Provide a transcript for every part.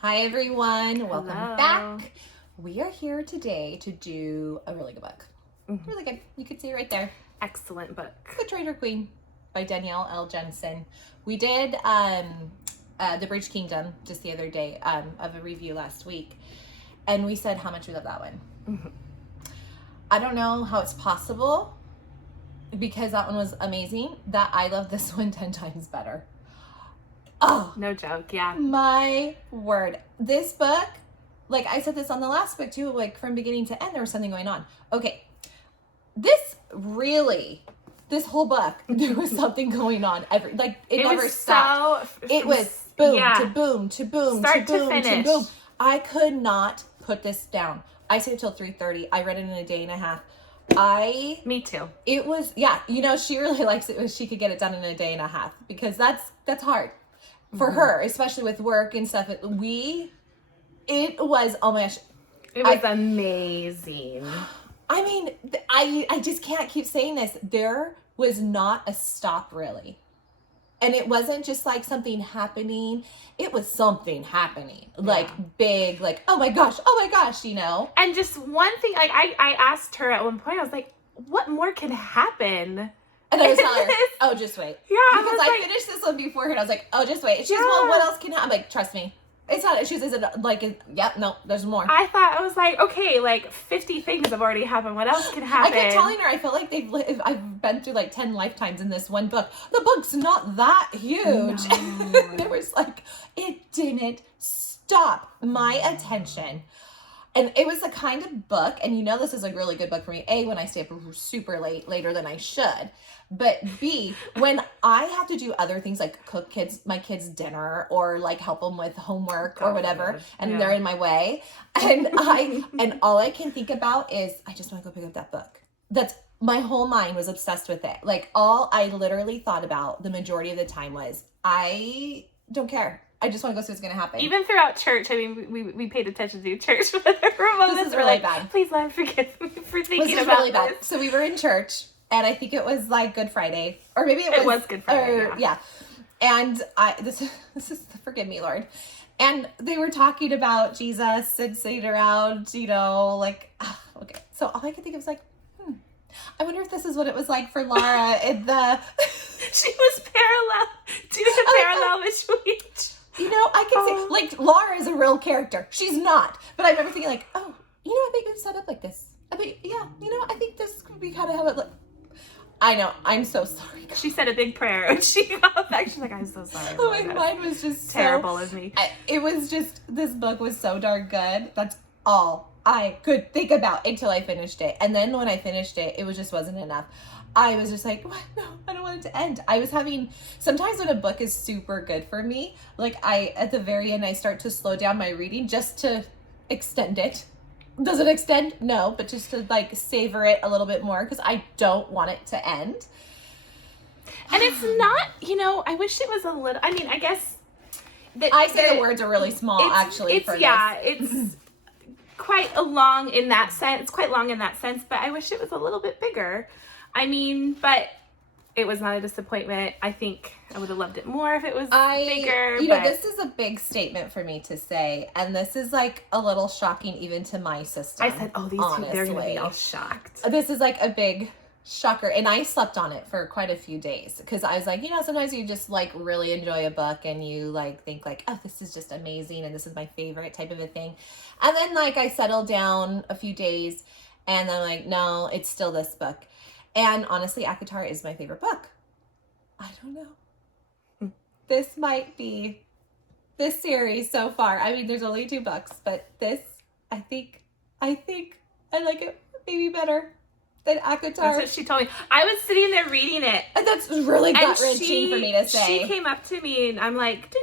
Hi everyone, welcome Hello. back. We are here today to do a really good book. Mm-hmm. Really good. You can see it right there. Excellent book. The Traitor Queen by Danielle L. Jensen. We did The Bridge Kingdom just the other day of a review last week, and we said how much we love that one. Mm-hmm. I don't know how it's possible, because that one was amazing, that I love this one 10 times better. Oh, no joke. Yeah. My word. This book, like I said this on the last book too, like from beginning to end, there was something going on. Okay. This whole book, there was something going on. It never stopped. It was boom to boom to boom Start to boom to finish. to boom. I could not put this down. I stayed till 3:30. I read it in a day and a half. Me too. It was, yeah, she really likes it when she could get it done in a day and a half, because that's hard for her, especially with work and stuff. It was, oh my gosh. It was amazing. I mean, I just can't keep saying this. There was not a stop, really. And it wasn't just like something happening. It was something happening. Like big, like, oh my gosh, And just one thing, like I asked her at one point, I was like, what more can happen? And I was telling her, oh, just wait. Yeah. Because I finished this one before her, and I was like, oh, just wait. She goes, well, what else can happen? I'm like, trust me. It's not, she says, yep, no, there's more. I thought, I was like, okay, like 50 things have already happened. What else can happen? I kept telling her, I feel like I've been through like 10 lifetimes in this one book. The book's not that huge. No. There was like, it didn't stop my attention. And it was the kind of book, and this is a really good book for me, A, when I stay up super late, later than I should, but B, when I have to do other things like cook my kids dinner, or like help them with homework or whatever, and they're in my way, and all I can think about is, I just want to go pick up that book. That's, my whole mind was obsessed with it. Like, all I literally thought about the majority of the time was, I don't care. I just want to go see what's going to happen. Even throughout church, I mean, we paid attention to church for a moment. This is really bad. Please, Lord, forgive me for thinking this is about really this. bad. So we were in church, and I think it was like Good Friday, or maybe it was Good Friday. Yeah. And this is, forgive me, Lord. And they were talking about Jesus and sitting around, like, okay. So all I could think of was like, I wonder if this is what it was like for Laura in the. She was doing a parallel between. I can see, like, Laura is a real character. She's not. But I remember thinking, like, oh, I think it's set up like this. I think this could be kind of how it looks. I know. I'm so sorry, guys. She said a big prayer when she got back. She's like, I'm so sorry. Oh, my mind was just terrible of me. It was just, this book was so darn good. That's all I could think about until I finished it. And then when I finished it, it wasn't enough. I was just like, what? No, I don't want it to end. I was having, sometimes when a book is super good for me, like at the very end, I start to slow down my reading just to extend it. Does it extend? No, but just to like savor it a little bit more, because I don't want it to end. And it's not, I wish it was a little, I mean, I guess. I say the words are really small, actually, for this. Yeah, it's quite long in that sense, but I wish it was a little bit bigger. I mean, but it was not a disappointment. I think I would have loved it more if it was bigger. This is a big statement for me to say, and this is like a little shocking even to my system. I said, oh, these two, they're going to be all shocked. This is like a big shocker, and I slept on it for quite a few days, because I was like, sometimes you just like really enjoy a book and you like think like, oh, this is just amazing and this is my favorite type of a thing. And then like I settled down a few days, and I'm like, no, it's still this book. And honestly, ACOTAR is my favorite book. I don't know. This might be this series so far. I mean, there's only 2 books, but this, I think I like it maybe better than ACOTAR. That's what she told me. I was sitting there reading it. And that's really gut-wrenching for me to say. She came up to me, and I'm like,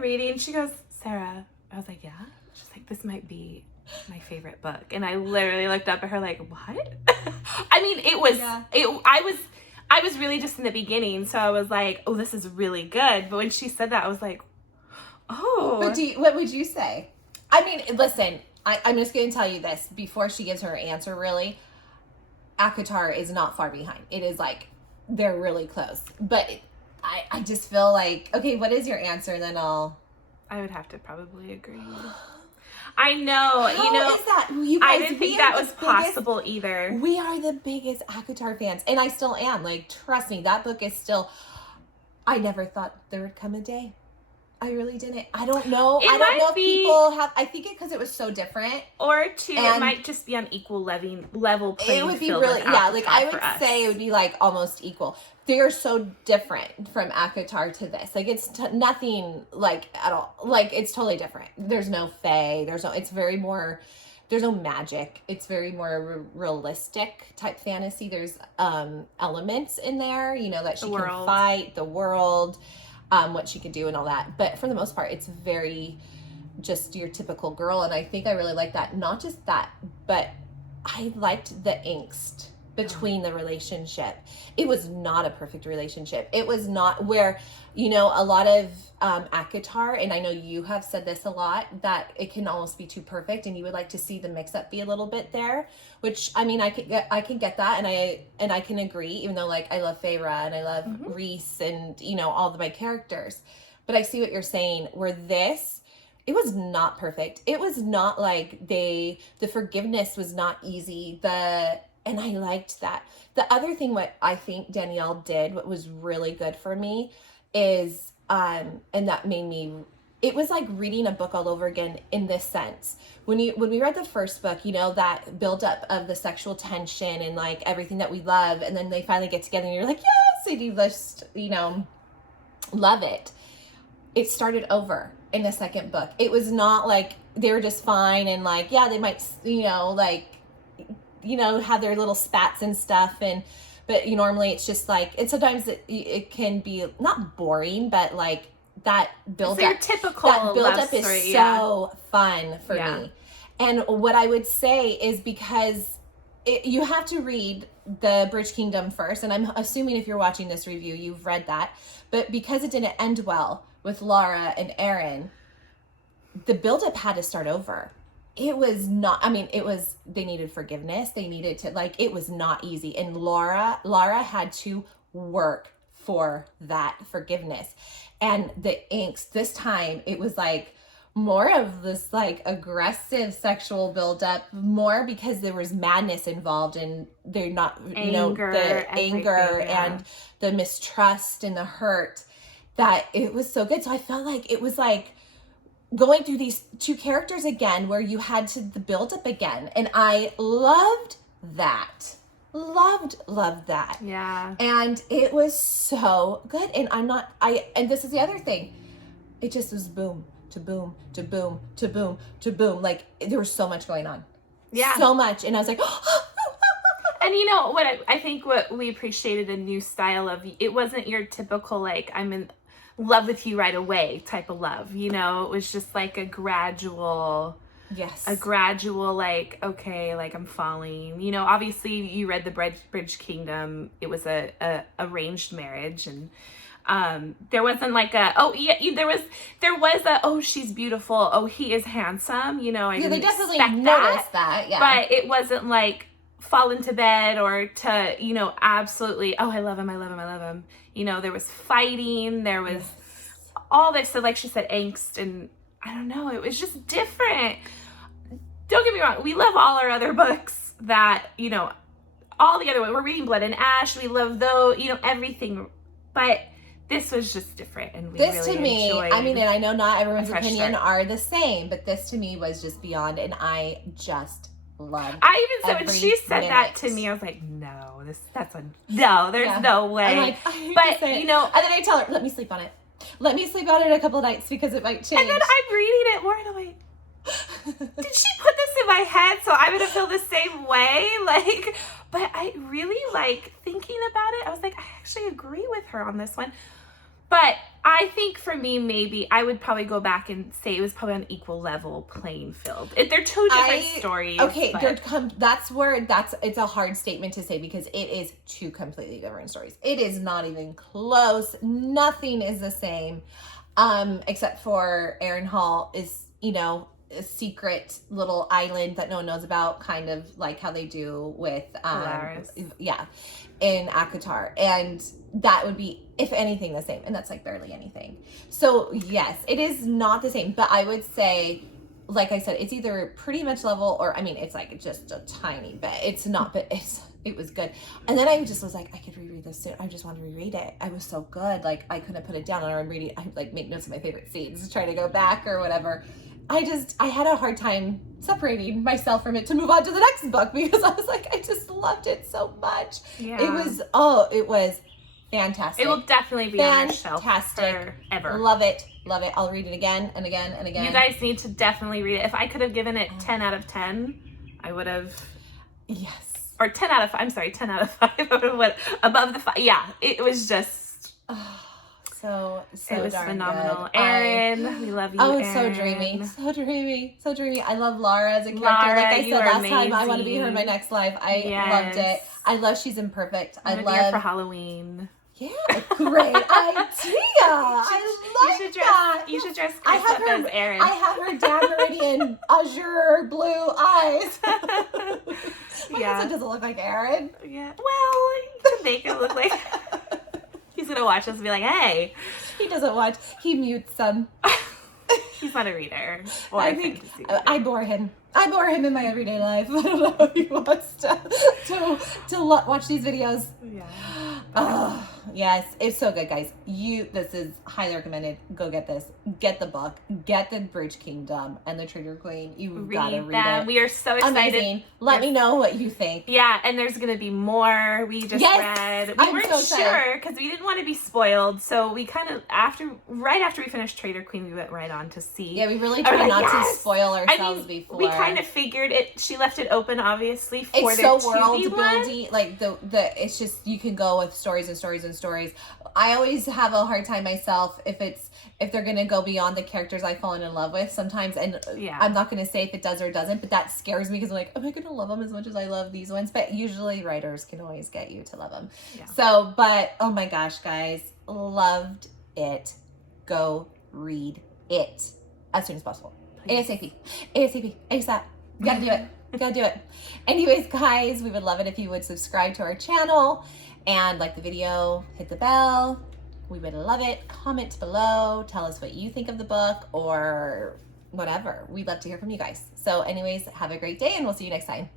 reading. She goes, Sarah. I was like, yeah? She's like, this might be my favorite book. And I literally looked up at her like, what? I mean, I was really just in the beginning, so I was like, oh, this is really good. But when she said that, I was like, oh. But what would you say? I mean, listen, I'm just going to tell you this before she gives her answer, really. ACOTAR is not far behind. It is like, they're really close. But I just feel like, okay, what is your answer? And then I'll I would have to probably agree. I know. How is that? You guys, I didn't think that was possible either. We are the biggest ACOTAR fans, and I still am. Like, trust me, that book is still. I never thought there would come a day. I really didn't. I don't know. I don't know if people have. I think because it was so different. Or two, it might just be on equal level playing. It would be really, yeah. Like I would say, it would be like almost equal. They are so different from ACOTAR to this. Like it's nothing like at all. Like it's totally different. There's no fae. There's no. It's very more. There's no magic. It's very more realistic type fantasy. There's elements in there. You know that she can fight the world. What she could do and all that. But for the most part, it's very just your typical girl. And I think I really like that. Not just that, but I liked the angst between the relationship. It was not a perfect relationship. It was not where, you know, a lot of ACOTAR, and I know you have said this a lot, that it can almost be too perfect and you would like to see the mix up be a little bit there, which I mean, I can get that. And I can agree, even though like I love Feyre and I love Reese and, you know, all of my characters, but I see what you're saying where it was not perfect. It was not like the forgiveness was not easy. And I liked that. The other thing, what I think Danielle did, what was really good for me is, and that made me, it was like reading a book all over again in this sense. When we read the first book, you know, that buildup of the sexual tension and like everything that we love, and then they finally get together and you're like, yes, and you just, you know, love it. It started over in the second book. It was not like they were just fine and like, yeah, they might, you know, like, you know, have their little spats and stuff, but normally it's just like, and sometimes it can be not boring, but like that build up, typical that build up is story, so fun for me. And what I would say is because you have to read the Bridge Kingdom first, and I'm assuming if you're watching this review, you've read that, but because it didn't end well with Laura and Aaron, the build up had to start over. It was not, I mean, they needed forgiveness. They needed to, like, it was not easy. And Lara had to work for that forgiveness. And the angst, this time, it was like more of this like aggressive sexual buildup, more because there was madness involved and they're not, you know, the anger and the mistrust and the hurt, that it was so good. So I felt like it was like going through these two characters again where you had to the build up again. And I loved that. Loved that. Yeah. And it was so good. And and this is the other thing. It just was boom to boom to boom to boom to boom. Like there was so much going on. Yeah. So much. And I was like, and you know what I think what we appreciated a new style of, it wasn't your typical like I'm in love with you right away type of love, you know. It was just like a gradual like, okay, like I'm falling, you know. Obviously you read the Bridge Kingdom, it was a arranged marriage, and there wasn't like there was a oh she's beautiful, oh he is handsome, you know. I didn't they definitely expect noticed that, yeah, but it wasn't like fall into bed or to, you know, absolutely, oh I love him, you know. There was fighting, there was all this, so like she said, angst, and I don't know, it was just different. Don't get me wrong, we love all our other books that, you know, all the other ones, we're reading Blood and Ash, we love those, you know, everything, but this was just different, and we really enjoyed. I mean, and I know not everyone's opinion are the same, but this to me was just beyond, and I just loved. I even said when she said that to me, I was like, no, there's no way. I'm like, but you know, and then I tell her, let me sleep on it a couple of nights because it might change. And then I'm reading it more, and I'm like, did she put this in my head so I'm gonna feel the same way? Like, but I really like thinking about it. I was like, I actually agree with her on this one. But I think for me, maybe I would probably go back and say it was probably on equal level playing field. They're two different stories. Okay, it's a hard statement to say because it is two completely different stories. It is not even close. Nothing is the same, except for Aaron Hall is, you know, a secret little island that no one knows about, kind of like how they do with in ACOTAR, and that would be, if anything, the same, and that's like barely anything. So yes, it is not the same, but I would say, like I said, it's either pretty much level, or I mean, it's like just a tiny bit. It's not, but it was good. And then I just was like, I could reread this soon. I just wanted to reread it. I was so good. Like, I couldn't put it down, and I'm reading. I like make notes of my favorite scenes, try to go back or whatever. I had a hard time separating myself from it to move on to the next book, because I was like, I just loved it so much. Yeah. It was fantastic. It will definitely be on your shelf forever. Love it. Love it. I'll read it again and again and again. You guys need to definitely read it. If I could have given it 10 out of 10, I would have. Yes. Or 10 out of 5. I'm sorry, 10 out of 5. I would have went above the 5. Yeah, it was just. So it was darn phenomenal. good. Erin, we love you. Oh, it's Erin. so dreamy. I love Lara as a character. Lara, like I said last amazing. time, I want to be her in my next life. I loved it. I love she's imperfect. I'm gonna be her for Halloween. Yeah, great idea. You should dress Chris up as Erin. I have her Dan Meridian azure blue eyes. My husband doesn't look like Erin. Yeah. Well, you can make it look like. He's gonna watch us and be like, "Hey." He doesn't watch. He mutes them. He's not a reader. I think I bore him. I bore him in my everyday life. I don't know if he wants to watch these videos. Yeah. Oh, yes, it's so good, guys. This is highly recommended. Go get this. Get the book. Get the Bridge Kingdom and the Traitor Queen. You gotta read it. We are so excited. Amazing. Let me know what you think. Yeah, and there's gonna be more. We just read. We weren't sure because we didn't want to be spoiled, so we kind of right after we finished Traitor Queen, we went right on to see. Yeah, we really tried not to spoil ourselves before. We kind of figured it. She left it open, obviously, for it's there so to world be building. Like the it's just, you can go with stories and stories and stories. I always have a hard time myself if they're gonna go beyond the characters I've fallen in love with sometimes, and I'm not gonna say if it does or doesn't, but that scares me, because I'm like, am I gonna love them as much as I love these ones? But usually writers can always get you to love them. Yeah. So, but oh my gosh, guys, loved it. Go read it as soon as possible. Please. ASAP. ASAP. Gotta do it. Gotta do it. Anyways, guys, we would love it if you would subscribe to our channel and like the video, hit the bell. We would love it. Comment below. Tell us what you think of the book or whatever. We'd love to hear from you guys. So anyways, have a great day, and we'll see you next time.